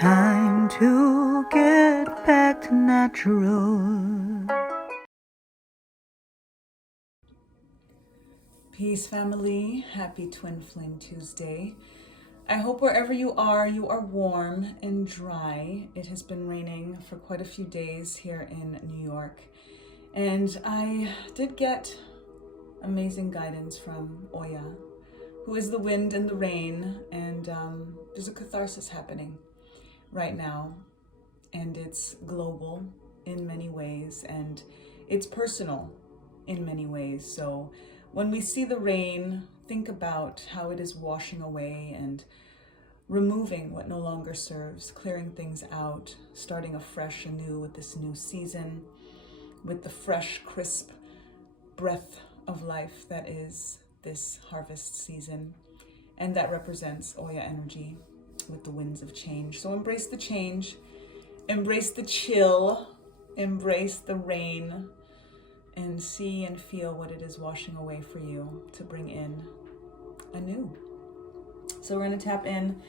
Time to get back to natural. Peace, family. Happy Twin Flame Tuesday. I hope wherever you are warm and dry. It has been raining for quite a few days here in New York. And I did get amazing guidance from Oya, who is the wind and the rain. And there's a catharsis happening right now. And it's global in many ways. And it's personal in many ways. So when we see the rain, think about how it is washing away and removing what no longer serves, clearing things out, starting afresh anew with this new season, with the fresh, crisp breath of life that is this harvest season. And that represents Oya energy with the winds of change. So embrace the change, embrace the chill, embrace the rain, and see and feel what it is washing away for you to bring in anew. So we're going to tap in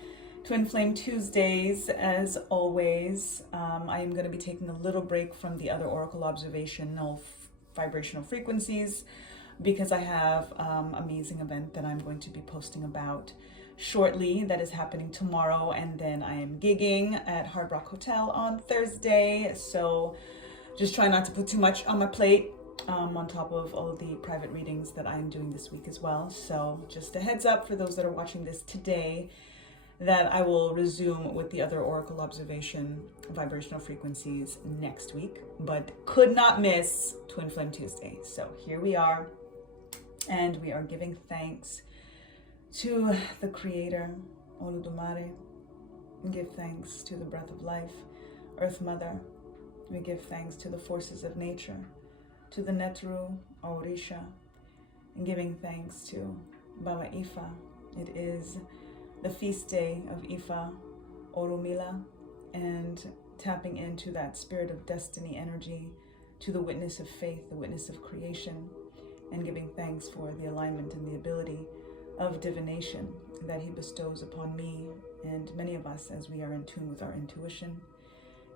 Twin Flame Tuesdays as always. I am going to be taking a little break from the other oracle observational vibrational frequencies because I have an amazing event that I'm going to be posting about shortly that is happening tomorrow, and then I am gigging at Hard Rock Hotel on Thursday. So just try not to put too much on my plate. On top of all of the private readings that I'm doing this week as well. So just a heads up for those that are watching this today that I will resume with the other oracle observation vibrational frequencies next week, but could not miss Twin Flame Tuesday. So here we are, and we are giving thanks to the Creator, Oludumare. We give thanks to the breath of life, Earth Mother. We give thanks to the forces of nature, to the Netru, Orisha, and giving thanks to Baba Ifa. It is the feast day of Ifa Orumila, and tapping into that spirit of destiny energy, to the witness of faith, the witness of creation, and giving thanks for the alignment and the ability of divination that he bestows upon me and many of us as we are in tune with our intuition.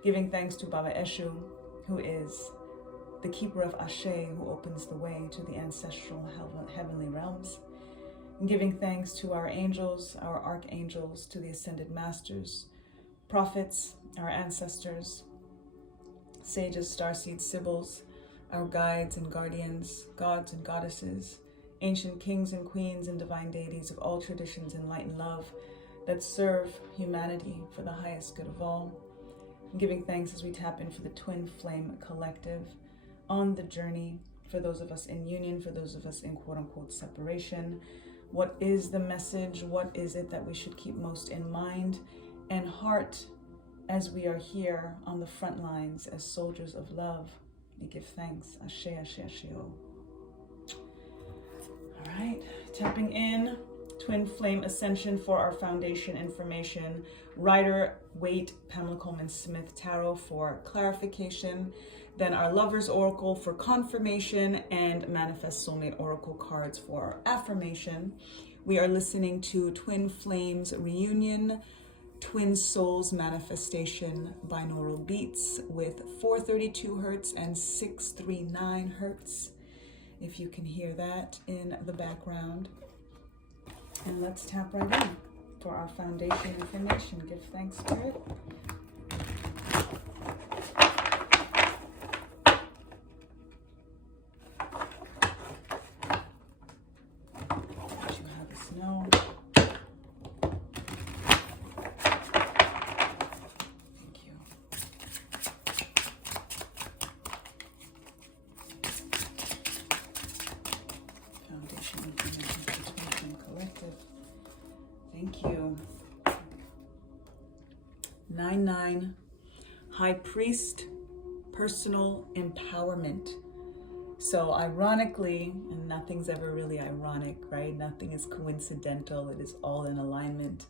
Giving thanks to Baba Eshu, who is the keeper of Ashe, who opens the way to the ancestral heavenly realms. And giving thanks to our angels, our archangels, to the ascended masters, prophets, our ancestors, sages, starseeds, sibyls, our guides and guardians, gods and goddesses, ancient kings and queens and divine deities of all traditions in light and love that serve humanity for the highest good of all. And giving thanks as we tap in for the Twin Flame Collective, on the journey, for those of us in union, for those of us in quote-unquote separation. What is the message? What is it that we should keep most in mind and heart as we are here on the front lines as soldiers of love? We give thanks. Ashe, Ashe, Ashe. All right, tapping in Twin Flame Ascension for our foundation information. Rider Waite Pamela Coleman Smith Tarot for clarification. Then our Lover's Oracle for confirmation, and Manifest Soulmate Oracle cards for affirmation. We are listening to Twin Flames Reunion, Twin Souls Manifestation binaural beats with 432 hertz and 639 hertz. If you can hear that in the background. And let's tap right in for our foundation information. Give thanks, Spirit. No. Thank you. Foundation Information Collective. Thank you. 9-9. High Priest, personal empowerment. So ironically, and nothing's ever really ironic, right? Nothing is coincidental. It is all in alignment.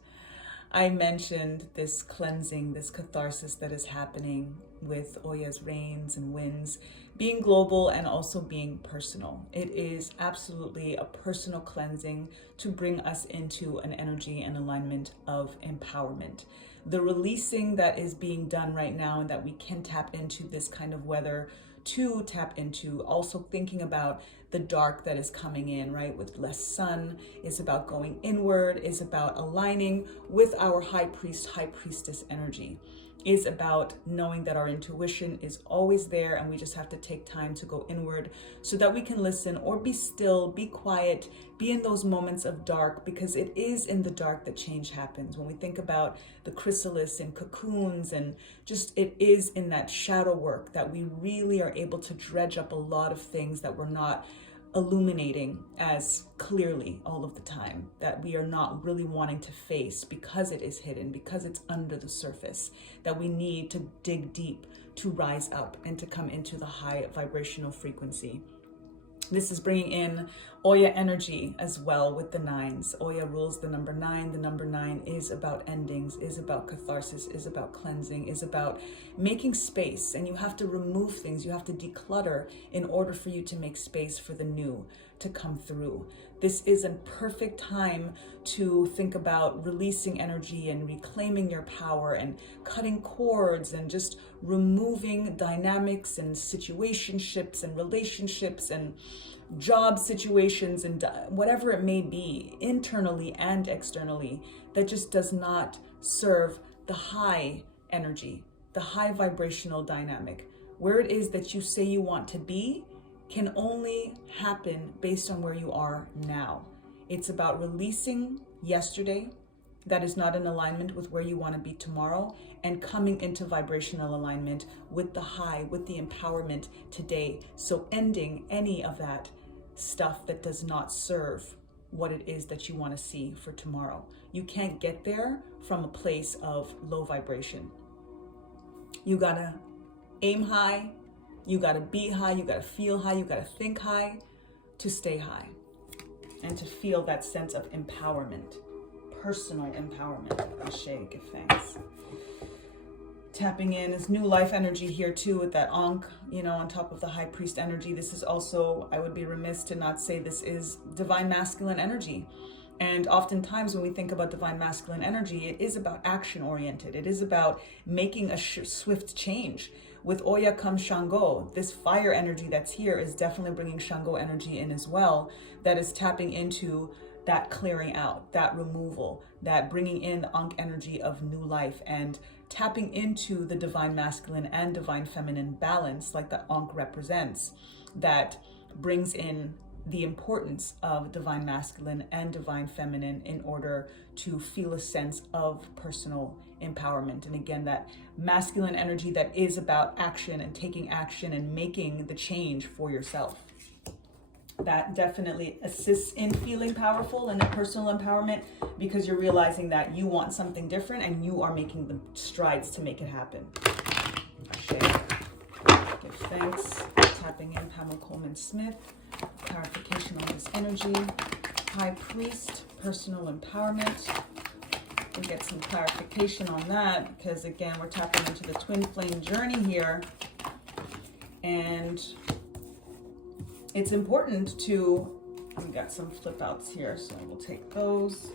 I mentioned this cleansing, this catharsis that is happening with Oya's rains and winds, being global and also being personal. It is absolutely a personal cleansing to bring us into an energy and alignment of empowerment. The releasing that is being done right now and that we can tap into this kind of weather to tap into, also thinking about the dark that is coming in, right? With less sun, is about going inward, is about aligning with our high priest, high priestess energy, is about knowing that our intuition is always there and we just have to take time to go inward so that we can listen or be still, be quiet, be in those moments of dark, because it is in the dark that change happens. When we think about the chrysalis and cocoons, and just it is in that shadow work that we really are able to dredge up a lot of things that we're not illuminating as clearly all of the time, that we are not really wanting to face because it is hidden, because it's under the surface, that we need to dig deep to rise up and to come into the high vibrational frequency. This is bringing in Oya energy as well with the nines. Oya rules the number 9. The number 9 is about endings, is about catharsis, is about cleansing, is about making space. And you have to remove things. You have to declutter in order for you to make space for the new to come through. This is a perfect time to think about releasing energy and reclaiming your power and cutting cords and just removing dynamics and situationships and relationships and job situations and whatever it may be, internally and externally, that just does not serve the high energy, the high vibrational dynamic. Where it is that you say you want to be can only happen based on where you are now. It's about releasing yesterday that is not in alignment with where you want to be tomorrow, and coming into vibrational alignment with the high, with the empowerment today. So ending any of that stuff that does not serve what it is that you want to see for tomorrow. You can't get there from a place of low vibration. You gotta aim high, you gotta be high, you gotta feel high, you gotta think high to stay high and to feel that sense of empowerment, personal empowerment. Ashe, give thanks. Tapping in is new life energy here too with that Ankh, on top of the high priest energy. This is also, I would be remiss to not say, this is divine masculine energy. And oftentimes when we think about divine masculine energy, it is about action oriented. It is about making a swift change. With Oya comes Shango. This fire energy that's here is definitely bringing Shango energy in as well. That is tapping into that clearing out, that removal, that bringing in the Ankh energy of new life and tapping into the divine masculine and divine feminine balance like the Ankh represents, that brings in the importance of divine masculine and divine feminine in order to feel a sense of personal empowerment. And again, that masculine energy that is about action and taking action and making the change for yourself. That definitely assists in feeling powerful and in personal empowerment, because you're realizing that you want something different and you are making the strides to make it happen. Give thanks. Tapping in Pamela Coleman Smith. Clarification on this energy. High Priest, personal empowerment. We get some clarification on that because again, we're tapping into the twin flame journey here. And it's important to, we got some flip outs here, so we'll take those.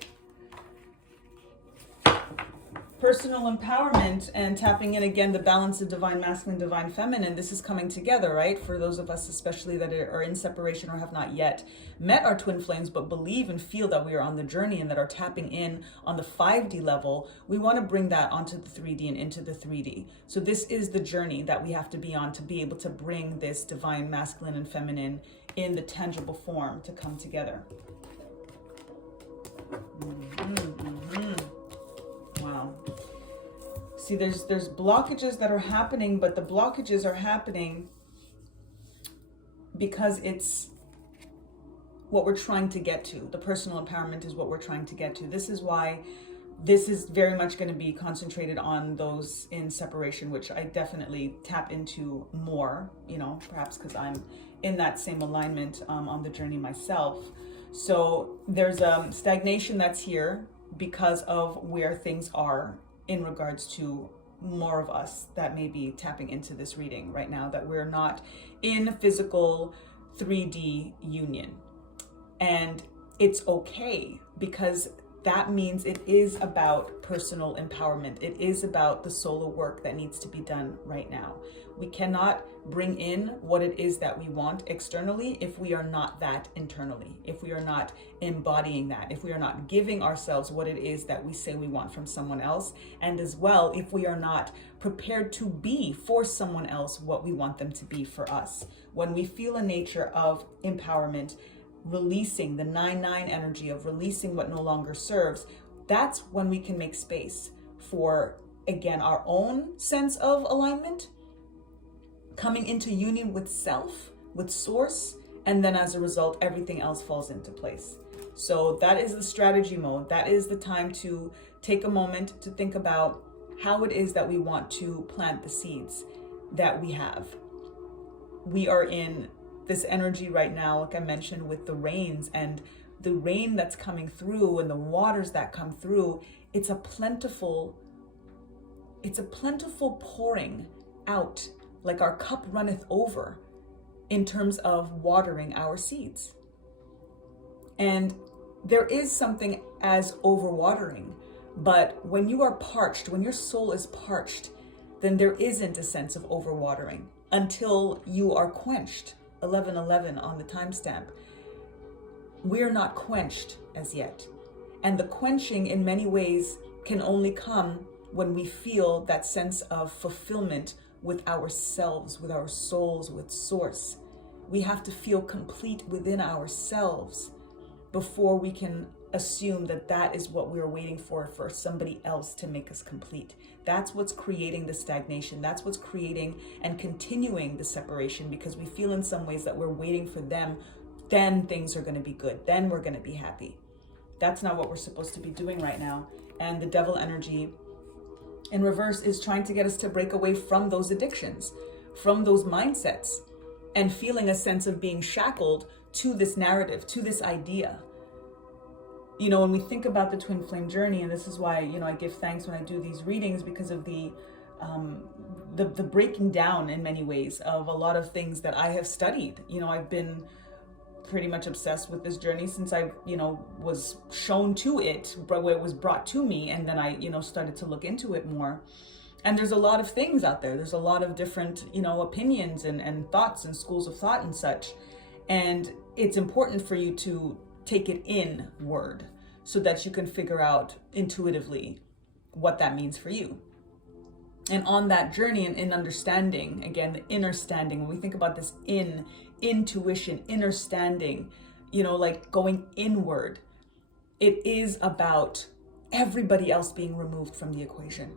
Personal empowerment and tapping in again, the balance of divine masculine, divine feminine. This is coming together, right? For those of us, especially that are in separation or have not yet met our twin flames, but believe and feel that we are on the journey and that are tapping in on the 5D level, we want to bring that onto the 3D and into the 3D. So this is the journey that we have to be on to be able to bring this divine masculine and feminine in the tangible form to come together. Wow. See, there's blockages that are happening, but the blockages are happening because it's what we're trying to get to. The personal empowerment is what we're trying to get to. This is why this is very much going to be concentrated on those in separation, which I definitely tap into more, perhaps because I'm in that same alignment on the journey myself. So there's stagnation that's here because of where things are in regards to more of us that may be tapping into this reading right now, that we're not in physical 3D union. And it's okay, because that means it is about personal empowerment. It is about the solo work that needs to be done right now. We cannot bring in what it is that we want externally if we are not that internally, if we are not embodying that, if we are not giving ourselves what it is that we say we want from someone else, and as well, if we are not prepared to be for someone else what we want them to be for us. When we feel a nature of empowerment, releasing the 9-9 energy of releasing what no longer serves, that's when we can make space for, again, our own sense of alignment, coming into union with self, with source, and then as a result, everything else falls into place. So that is the strategy mode. That is the time to take a moment to think about how it is that we want to plant the seeds that we have. We are in this energy right now, like I mentioned, with the rains, and the rain that's coming through and the waters that come through, it's a plentiful pouring out, like our cup runneth over in terms of watering our seeds. And there is something as overwatering, but when you are parched, when your soul is parched, then there isn't a sense of overwatering until you are quenched. 11:11 on the timestamp. We're not quenched as yet. And the quenching in many ways can only come when we feel that sense of fulfillment with ourselves, with our souls, with source. We have to feel complete within ourselves before we can assume that that is what we're waiting for somebody else to make us complete. That's what's creating the stagnation. That's what's creating and continuing the separation, because we feel in some ways that we're waiting for them, then things are going to be good, then we're going to be happy. That's not what we're supposed to be doing right now. And the devil energy in reverse is trying to get us to break away from those addictions, from those mindsets, and feeling a sense of being shackled to this narrative, to this idea. You know, when we think about the twin flame journey, and this is why, you know, I give thanks when I do these readings, because of the breaking down in many ways of a lot of things that I have studied. You know, I've been pretty much obsessed with this journey since I, you know, was shown to it, where it was brought to me, and then I, you know, started to look into it more. And there's a lot of things out there. There's a lot of different, you know, opinions and thoughts and schools of thought and such. And it's important for you to take it inward so that you can figure out intuitively what that means for you. And on that journey and in understanding, again, the inner standing, when we think about this intuition, inner standing, you know, like going inward, it is about everybody else being removed from the equation,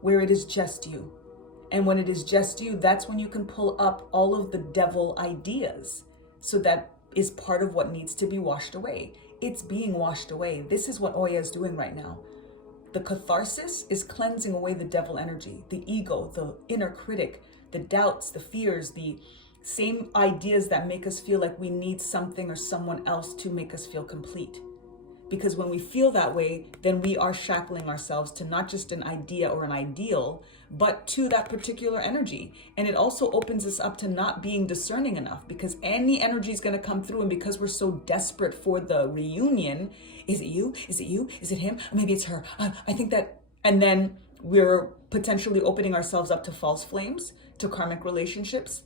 where it is just you. And when it is just you, that's when you can pull up all of the devil ideas. So that is part of what needs to be washed away. It's being washed away. This is what Oya is doing right now. The catharsis is cleansing away the devil energy, the ego, the inner critic, the doubts, the fears, the same ideas that make us feel like we need something or someone else to make us feel complete. Because when we feel that way, then we are shackling ourselves to not just an idea or an ideal, but to that particular energy. And it also opens us up to not being discerning enough, because any energy is going to come through. And because we're so desperate for the reunion, is it you? Is it you? Is it him? Maybe it's her. I think that. And then we're potentially opening ourselves up to false flames, to karmic relationships,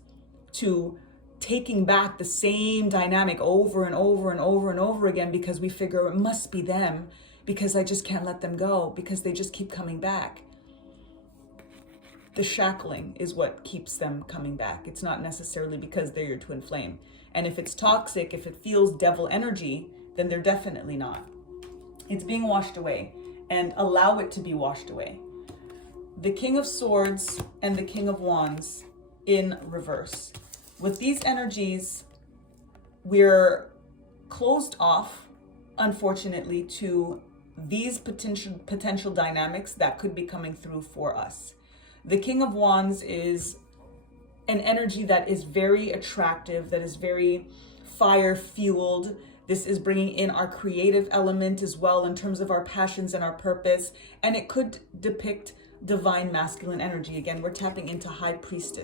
to taking back the same dynamic over and over and over and over again, because we figure it must be them, because I just can't let them go, because they just keep coming back. The shackling is what keeps them coming back. It's not necessarily because they're your twin flame. And if it's toxic, if it feels devil energy, then they're definitely not. It's being washed away, and allow it to be washed away. The King of Swords and the King of Wands in reverse. With these energies, we're closed off, unfortunately, to these potential dynamics that could be coming through for us. The King of Wands is an energy that is very attractive, that is very fire-fueled. This is bringing in our creative element as well in terms of our passions and our purpose. And it could depict divine masculine energy. Again, we're tapping into high priest,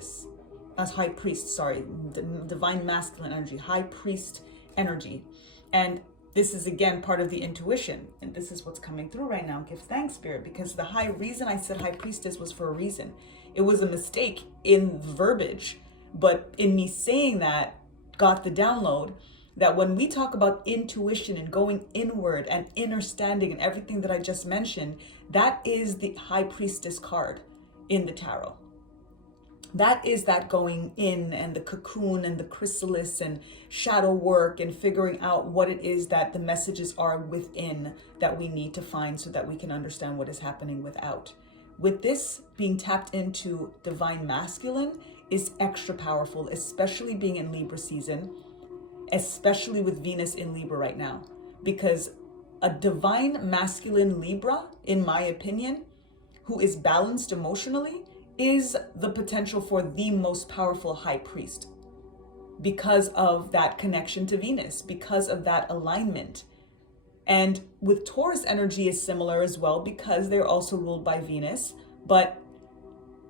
divine masculine energy, high priest energy. And this is again part of the intuition. And this is what's coming through right now. Give thanks, Spirit, because the reason I said high priestess was for a reason. It was a mistake in verbiage, but in me saying that, got the download that when we talk about intuition and going inward and understanding and everything that I just mentioned, that is the high priestess card in the tarot. That is that going in and the cocoon and the chrysalis and shadow work and figuring out what it is that the messages are within that we need to find so that we can understand what is happening without. With this being tapped into divine masculine is extra powerful, especially being in Libra season, especially with Venus in Libra right now, because a divine masculine Libra, in my opinion, who is balanced emotionally, is the potential for the most powerful high priest because of that connection to Venus, because of that alignment. And with Taurus energy is similar as well because they're also ruled by Venus, but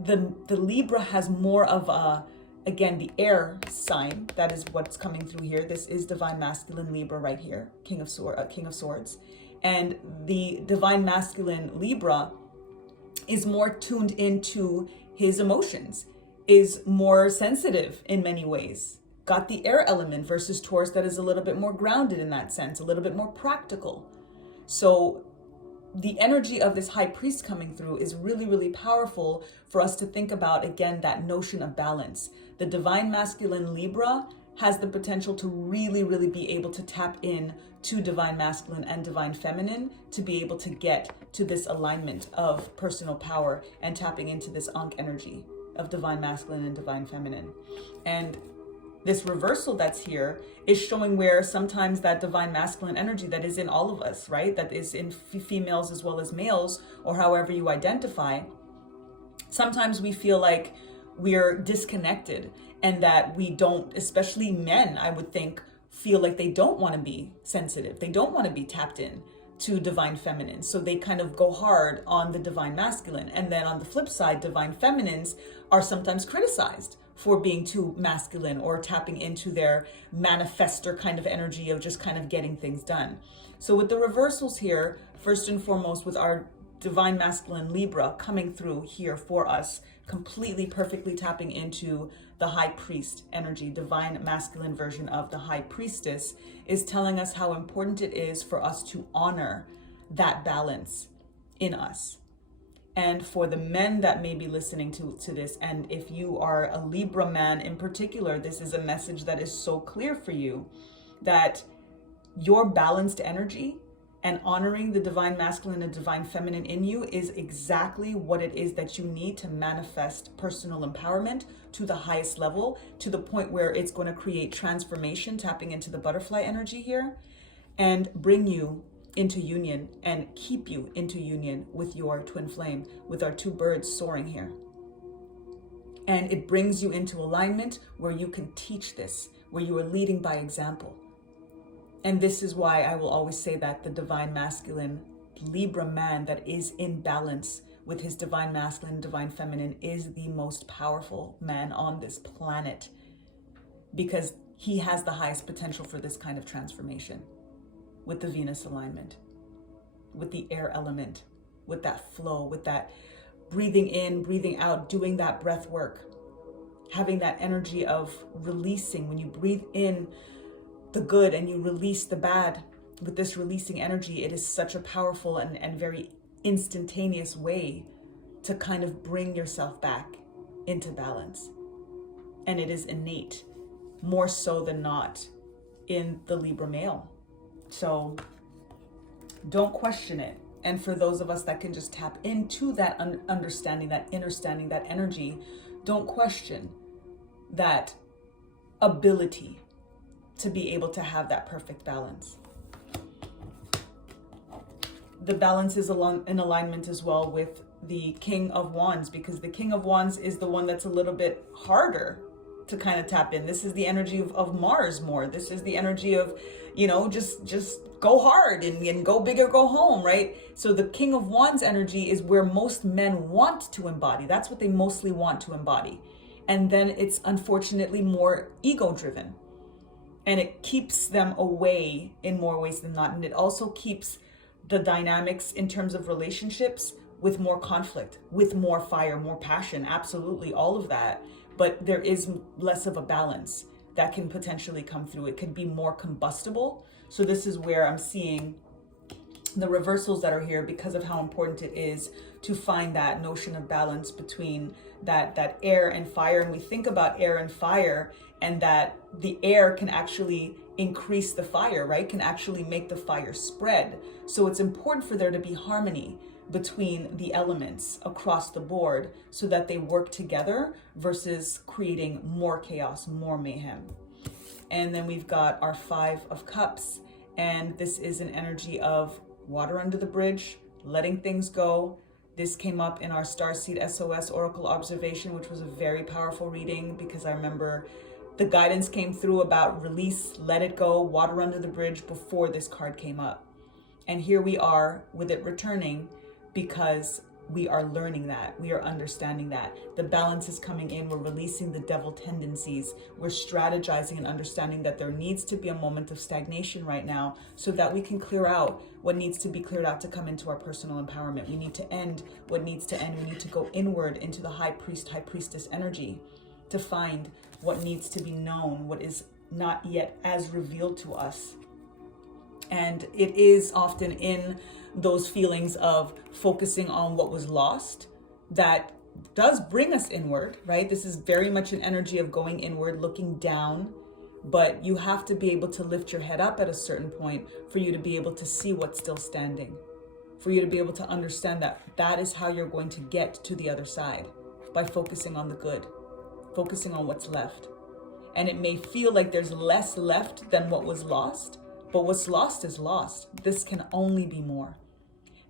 the Libra has more of a, again, the air sign. That is what's coming through here. This is divine masculine Libra right here, King of Swords. And the divine masculine Libra is more tuned into his emotions, is more sensitive in many ways. Got the air element versus Taurus that is a little bit more grounded in that sense, a little bit more practical. So the energy of this high priest coming through is really, really powerful for us to think about, again, that notion of balance. The divine masculine Libra has the potential to really, really be able to tap in to divine masculine and divine feminine to be able to get to this alignment of personal power and tapping into this Ankh energy of divine masculine and divine feminine. And this reversal that's here is showing where sometimes that divine masculine energy that is in all of us, right? That is in females as well as males, or however you identify. Sometimes we feel like we're disconnected and that we don't, especially men, I would think, feel like they don't want to be sensitive. They don't want to be tapped in to divine feminine. So they kind of go hard on the divine masculine. And then on the flip side, divine feminines are sometimes criticized for being too masculine or tapping into their manifestor kind of energy of just kind of getting things done. So with the reversals here, first and foremost, with our divine masculine Libra coming through here for us, completely perfectly tapping into the high priest energy, divine masculine version of the high priestess, is telling us how important it is for us to honor that balance in us. And for the men that may be listening to this, and if you are a Libra man in particular, this is a message that is so clear for you, that your balanced energy and honoring the divine masculine and divine feminine in you is exactly what it is that you need to manifest personal empowerment to the highest level, to the point where it's going to create transformation, tapping into the butterfly energy here, and bring you into union and keep you into union with your twin flame, with our two birds soaring here. And it brings you into alignment where you can teach this, where you are leading by example. And this is why I will always say that the divine masculine Libra man that is in balance with his divine masculine, divine feminine is the most powerful man on this planet, because he has the highest potential for this kind of transformation with the Venus alignment, with the air element, with that flow, with that breathing in, breathing out, doing that breath work, having that energy of releasing. When you breathe in the good and you release the bad, with this releasing energy, it is such a powerful and very instantaneous way to kind of bring yourself back into balance. And it is innate, more so than not, in the Libra male. So don't question it. And for those of us that can just tap into that understanding, that understanding, that energy, don't question that ability to be able to have that perfect balance. The balance is in alignment as well with the King of Wands, because the King of Wands is the one that's a little bit harder to kind of tap in. This is the energy of Mars more. This is the energy of, just go hard and go big or go home, right? So the King of Wands energy is where most men want to embody. That's what they mostly want to embody. And then it's unfortunately more ego driven. And it keeps them away in more ways than not. And it also keeps the dynamics in terms of relationships with more conflict, with more fire, more passion, absolutely, all of that. But there is less of a balance that can potentially come through. It could be more combustible. So this is where I'm seeing the reversals that are here because of how important it is to find that notion of balance between that air and fire. And we think about air and fire, and that the air can actually increase the fire, right? Can actually make the fire spread. So it's important for there to be harmony between the elements across the board so that they work together versus creating more chaos, more mayhem. And then we've got our 5 of Cups, and this is an energy of water under the bridge, letting things go. This came up in our Starseed SOS Oracle observation, which was a very powerful reading because I remember the guidance came through about release, let it go, water under the bridge before this card came up. And here we are with it returning because we are learning that, we are understanding that. The balance is coming in, we're releasing the devil tendencies, we're strategizing and understanding that there needs to be a moment of stagnation right now so that we can clear out what needs to be cleared out to come into our personal empowerment. We need to end what needs to end. We need to go inward into the high priest, high priestess energy to find what needs to be known, what is not yet as revealed to us. And it is often in those feelings of focusing on what was lost that does bring us inward, right? This is very much an energy of going inward, looking down, but you have to be able to lift your head up at a certain point for you to be able to see what's still standing, for you to be able to understand that that is how you're going to get to the other side, by focusing on the good, focusing on what's left. And it may feel like there's less left than what was lost, but what's lost is lost. This can only be more.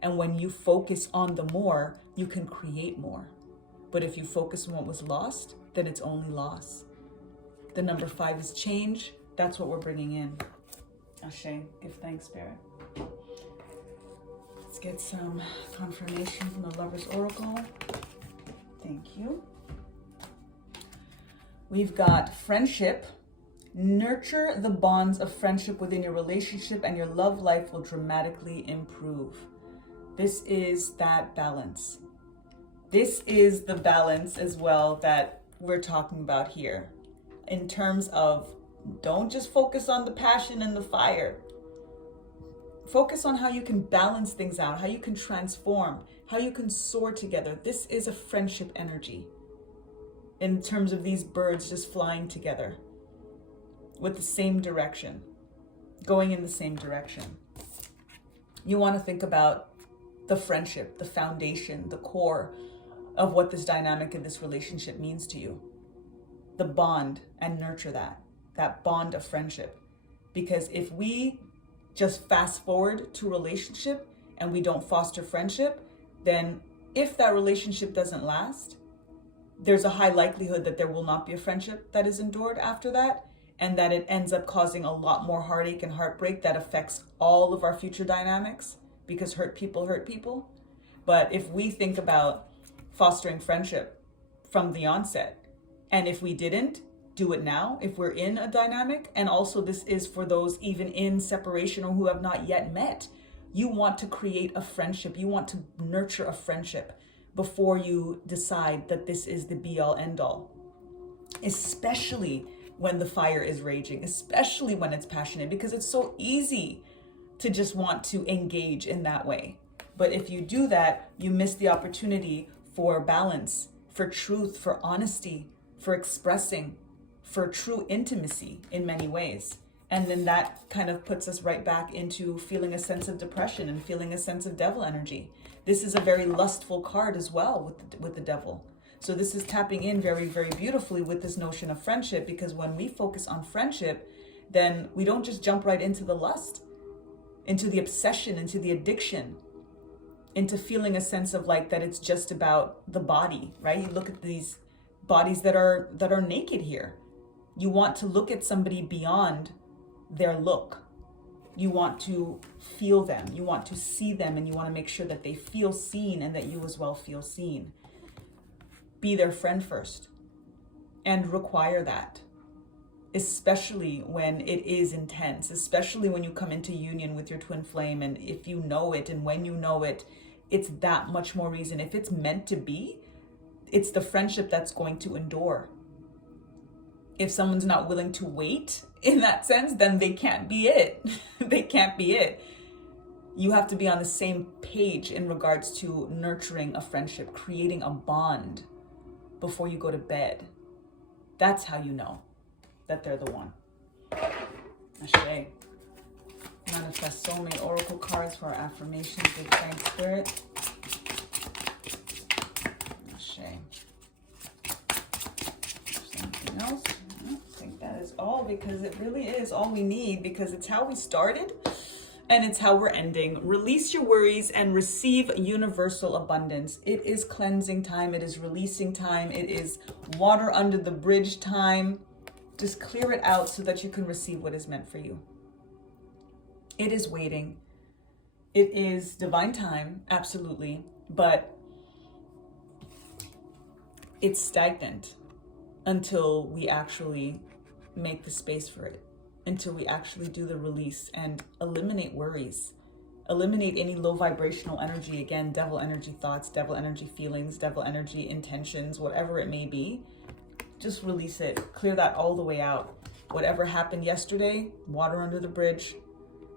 And when you focus on the more, you can create more. But if you focus on what was lost, then it's only loss. The number 5 is change. That's what we're bringing in. Ashe, give thanks, Spirit. Let's get some confirmation from the Lover's Oracle. Thank you. We've got friendship. Nurture the bonds of friendship within your relationship and your love life will dramatically improve. This is that balance. This is the balance as well that we're talking about here in terms of don't just focus on the passion and the fire. Focus on how you can balance things out, how you can transform, how you can soar together. This is a friendship energy in terms of these birds just flying together with the same direction, going in the same direction. You want to think about the friendship, the foundation, the core of what this dynamic in this relationship means to you. The bond, and nurture that bond of friendship. Because if we just fast forward to relationship and we don't foster friendship, then if that relationship doesn't last, there's a high likelihood that there will not be a friendship that is endured after that, and that it ends up causing a lot more heartache and heartbreak that affects all of our future dynamics, because hurt people. But if we think about fostering friendship from the onset, and if we didn't do it now, if we're in a dynamic, and also this is for those even in separation or who have not yet met, you want to create a friendship, you want to nurture a friendship before you decide that this is the be all end all, especially when the fire is raging, especially when it's passionate, because it's so easy to just want to engage in that way. But if you do that, you miss the opportunity for balance, for truth, for honesty, for expressing, for true intimacy in many ways. And then that kind of puts us right back into feeling a sense of depression and feeling a sense of devil energy. This is a very lustful card as well with the devil. So this is tapping in very, very beautifully with this notion of friendship, because when we focus on friendship, then we don't just jump right into the lust, into the obsession, into the addiction, into feeling a sense of like that it's just about the body, right? You look at these bodies that are naked here. You want to look at somebody beyond their look. You want to feel them. You want to see them, and you want to make sure that they feel seen and that you as well feel seen. Be their friend first and require that, especially when it is intense, especially when you come into union with your twin flame. And if you know it and when you know it, it's that much more reason. If it's meant to be, it's the friendship that's going to endure. If someone's not willing to wait in that sense, then they can't be it. They can't be it. You have to be on the same page in regards to nurturing a friendship, creating a bond before you go to bed. That's how you know that they're the one. Ashe. Manifest Soulmate Oracle cards for our affirmations. Give thanks, Spirit. Ashe. Something else? I think that is all, because it really is all we need, because it's how we started and it's how we're ending. Release your worries and receive universal abundance. It is cleansing time. It is releasing time. It is water under the bridge time. Just clear it out so that you can receive what is meant for you. It is waiting. It is divine time, absolutely, but it's stagnant until we actually make the space for it, until we actually do the release and eliminate worries, eliminate any low vibrational energy, again, devil energy thoughts, devil energy feelings, devil energy intentions, whatever it may be. Just release it, clear that all the way out. Whatever happened yesterday, water under the bridge,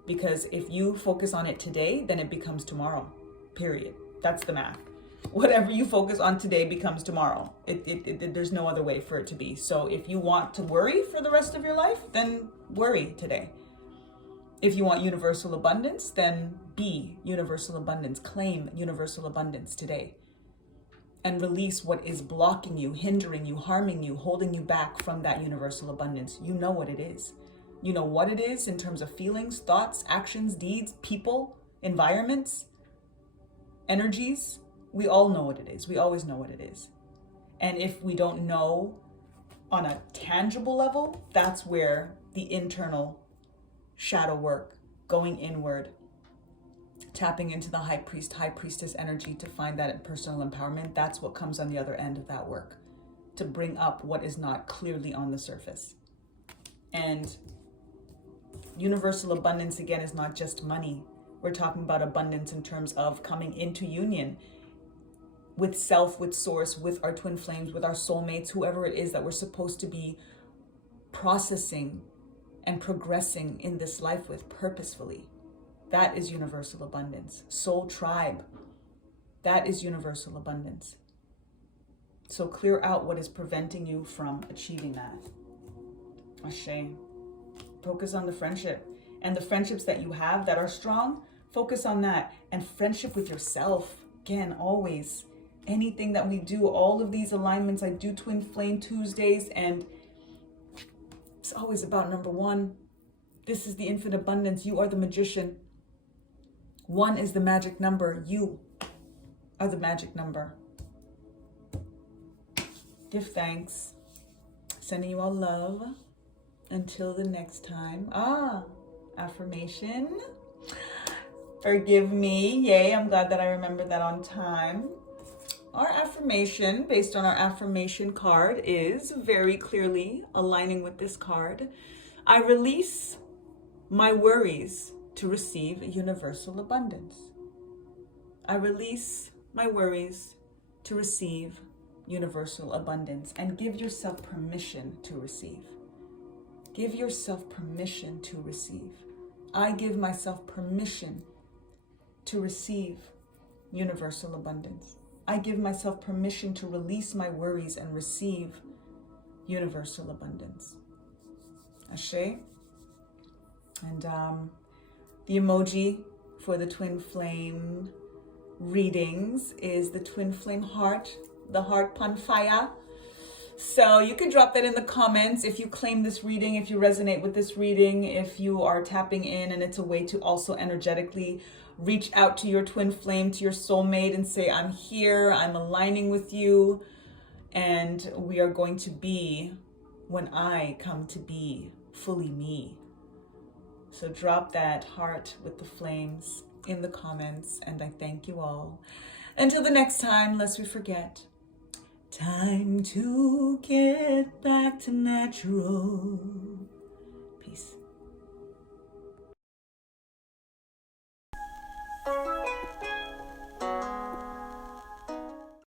because if you focus on it today, then it becomes tomorrow, period. That's the math. Whatever you focus on today becomes tomorrow. There's no other way for it to be. So if you want to worry for the rest of your life, then worry today. If you want universal abundance, then be universal abundance. Claim universal abundance today. And release what is blocking you, hindering you, harming you, holding you back from that universal abundance. You know what it is. You know what it is in terms of feelings, thoughts, actions, deeds, people, environments, energies. We all know what it is. We always know what it is. And if we don't know on a tangible level, that's where the internal shadow work, going inward, tapping into the high priest, high priestess energy to find that personal empowerment, that's what comes on the other end of that work, to bring up what is not clearly on the surface. And universal abundance, again, is not just money. We're talking about abundance in terms of coming into union with self, with source, with our twin flames, with our soulmates, whoever it is that we're supposed to be processing and progressing in this life with purposefully. That is universal abundance. Soul tribe, that is universal abundance. So clear out what is preventing you from achieving that. Ashe. Focus on the friendship, and the friendships that you have that are strong, focus on that. And friendship with yourself, again, always. Anything that we do, all of these alignments, I do Twin Flame Tuesdays, and it's always about number one. This is the infinite abundance. You are the magician. One is the magic number. You are the magic number. Give thanks. Sending you all love. Until the next time. Affirmation. Forgive me. Yay, I'm glad that I remembered that on time. Our affirmation, based on our affirmation card, is very clearly aligning with this card. I release my worries to receive universal abundance. I release my worries to receive universal abundance. And give yourself permission to receive. Give yourself permission to receive. I give myself permission to receive universal abundance. I give myself permission to release my worries and receive universal abundance. Ashe. And the emoji for the twin flame readings is the twin flame heart, the heart pan fire. So you can drop that in the comments if you claim this reading, if you resonate with this reading, if you are tapping in, and it's a way to also energetically reach out to your twin flame, to your soulmate, and say, I'm here, I'm aligning with you, and we are going to be when I come to be fully me. So drop that heart with the flames in the comments, and I thank you all. Until the next time, lest we forget, time to get back to natural. Peace.